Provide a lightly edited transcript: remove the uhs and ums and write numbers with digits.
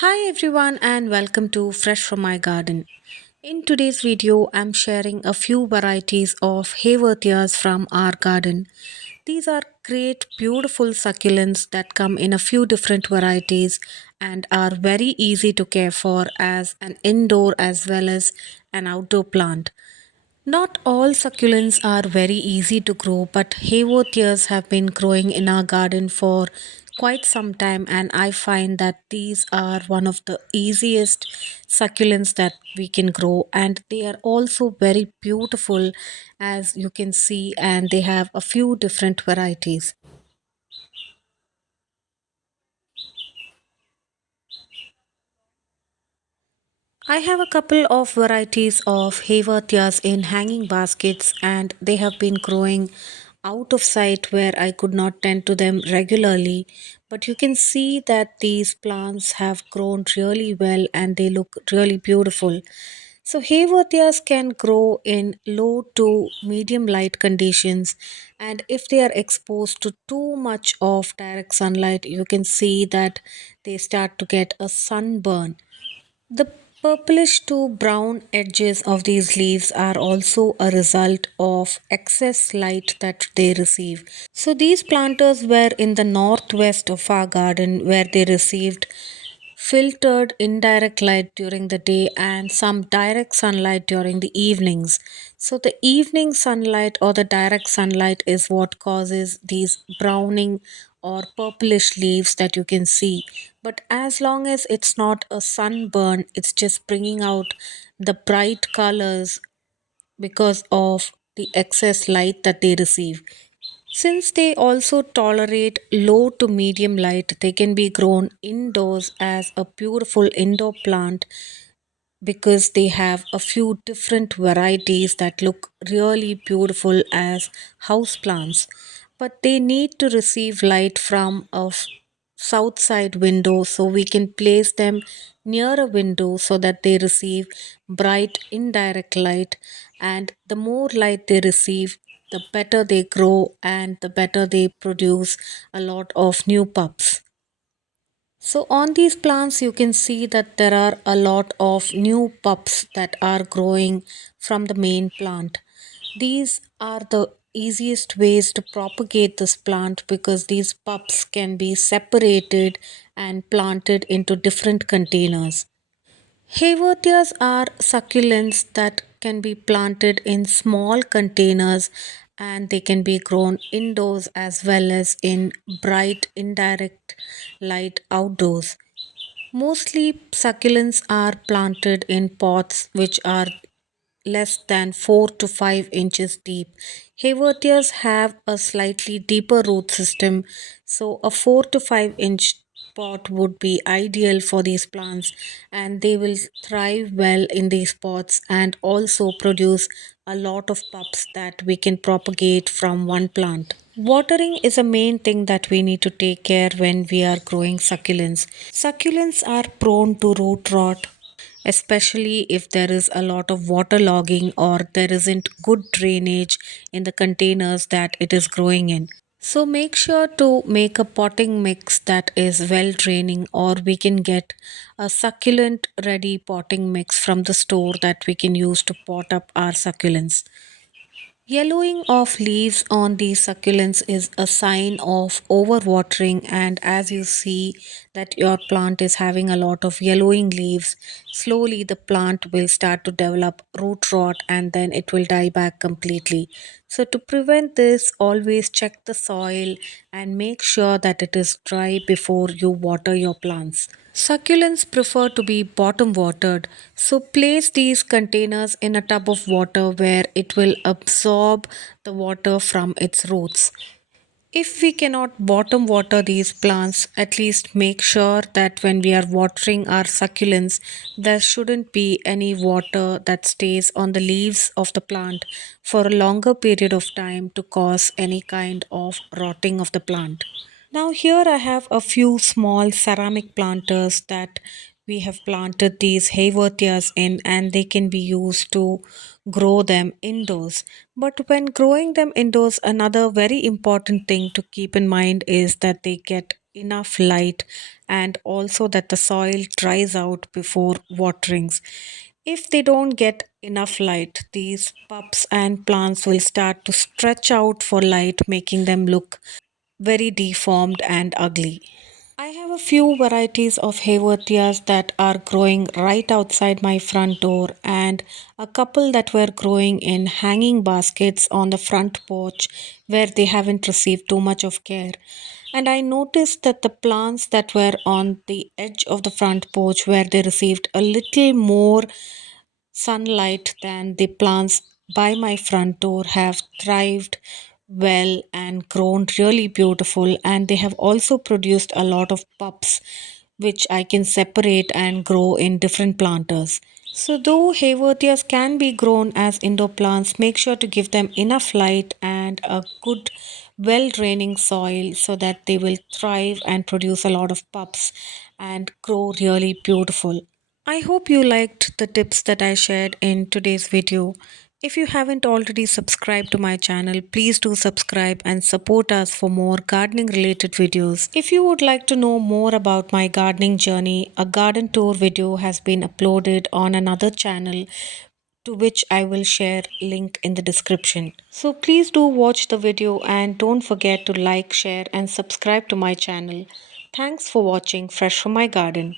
Hi everyone and welcome to Fresh from My Garden. In today's video, I'm sharing a few varieties of Haworthias from our garden. These are great, beautiful succulents that come in a few different varieties and are very easy to care for as an indoor as well as an outdoor plant. Not all succulents are very easy to grow, but Haworthias have been growing in our garden for quite some time, and I find that these are one of the easiest succulents that we can grow, and they are also very beautiful as you can see, and they have a few different varieties. I have a couple of varieties of Haworthias in hanging baskets, and they have been growing out of sight where I could not tend to them regularly. But you can see that these plants have grown really well and they look really beautiful. So, Haworthias can grow in low to medium light conditions, and if they are exposed to too much of direct sunlight, you can see that they start to get a sunburn. The purplish to brown edges of these leaves are also a result of excess light that they receive. So, these planters were in the northwest of our garden where they received filtered indirect light during the day and some direct sunlight during the evenings. So, the evening sunlight or the direct sunlight is what causes these browning or purplish leaves that you can see. But as long as it's not a sunburn, it's just bringing out the bright colors because of the excess light that they receive. Since they also tolerate low to medium light, they can be grown indoors as a beautiful indoor plant because they have a few different varieties that look really beautiful as house plants. But they need to receive light from a south side window, so we can place them near a window so that they receive bright indirect light, and the more light they receive, the better they grow and the better they produce a lot of new pups. So on these plants you can see that there are a lot of new pups that are growing from the main plant. These are the easiest ways to propagate this plant because these pups can be separated and planted into different containers. Haworthias are succulents that can be planted in small containers and they can be grown indoors as well as in bright indirect light outdoors. Mostly succulents are planted in pots which are less than 4 to 5 inches deep. Haworthias have a slightly deeper root system, so a 4 to 5 inch pot would be ideal for these plants, and they will thrive well in these pots and also produce a lot of pups that we can propagate from one plant. Watering is a main thing that we need to take care when we are growing succulents. Succulents are prone to root rot, especially if there is a lot of waterlogging or there isn't good drainage in the containers that it is growing in. So make sure to make a potting mix that is well draining, or we can get a succulent ready potting mix from the store that we can use to pot up our succulents. Yellowing of leaves on these succulents is a sign of overwatering, and as you see that your plant is having a lot of yellowing leaves, slowly the plant will start to develop root rot and then it will die back completely. So, to prevent this, always check the soil and make sure that it is dry before you water your plants. Succulents prefer to be bottom watered, so place these containers in a tub of water where it will absorb the water from its roots. If we cannot bottom water these plants, at least make sure that when we are watering our succulents, there shouldn't be any water that stays on the leaves of the plant for a longer period of time to cause any kind of rotting of the plant. Now, here I have a few small ceramic planters that we have planted these Haworthias in, and they can be used to grow them indoors. But when growing them indoors, another very important thing to keep in mind is that they get enough light and also that the soil dries out before waterings. If they don't get enough light, these pups and plants will start to stretch out for light, making them look very deformed and ugly. I have a few varieties of Haworthias that are growing right outside my front door, and a couple that were growing in hanging baskets on the front porch where they haven't received too much of care. And I noticed that the plants that were on the edge of the front porch, where they received a little more sunlight than the plants by my front door, have thrived well and grown really beautiful, and they have also produced a lot of pups which I can separate and grow in different planters. So though Haworthias can be grown as indoor plants, make sure to give them enough light and a good well draining soil so that they will thrive and produce a lot of pups and grow really beautiful. I hope you liked the tips that I shared in today's video. If you haven't already subscribed to my channel, please do subscribe and support us for more gardening related videos. If you would like to know more about my gardening journey, a garden tour video has been uploaded on another channel to which I will share link in the description. So please do watch the video and don't forget to like, share and subscribe to my channel. Thanks for watching Fresh from my garden.